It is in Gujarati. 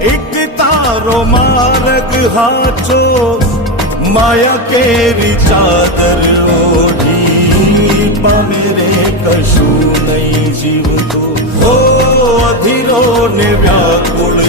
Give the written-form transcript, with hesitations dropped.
એક તારો માર્ગ હાચો, માયા કેરી ચાદર ઓઢી, પામે રે કશું નહીં જીવતો. ઓ અધીરો ને વ્યાકુળ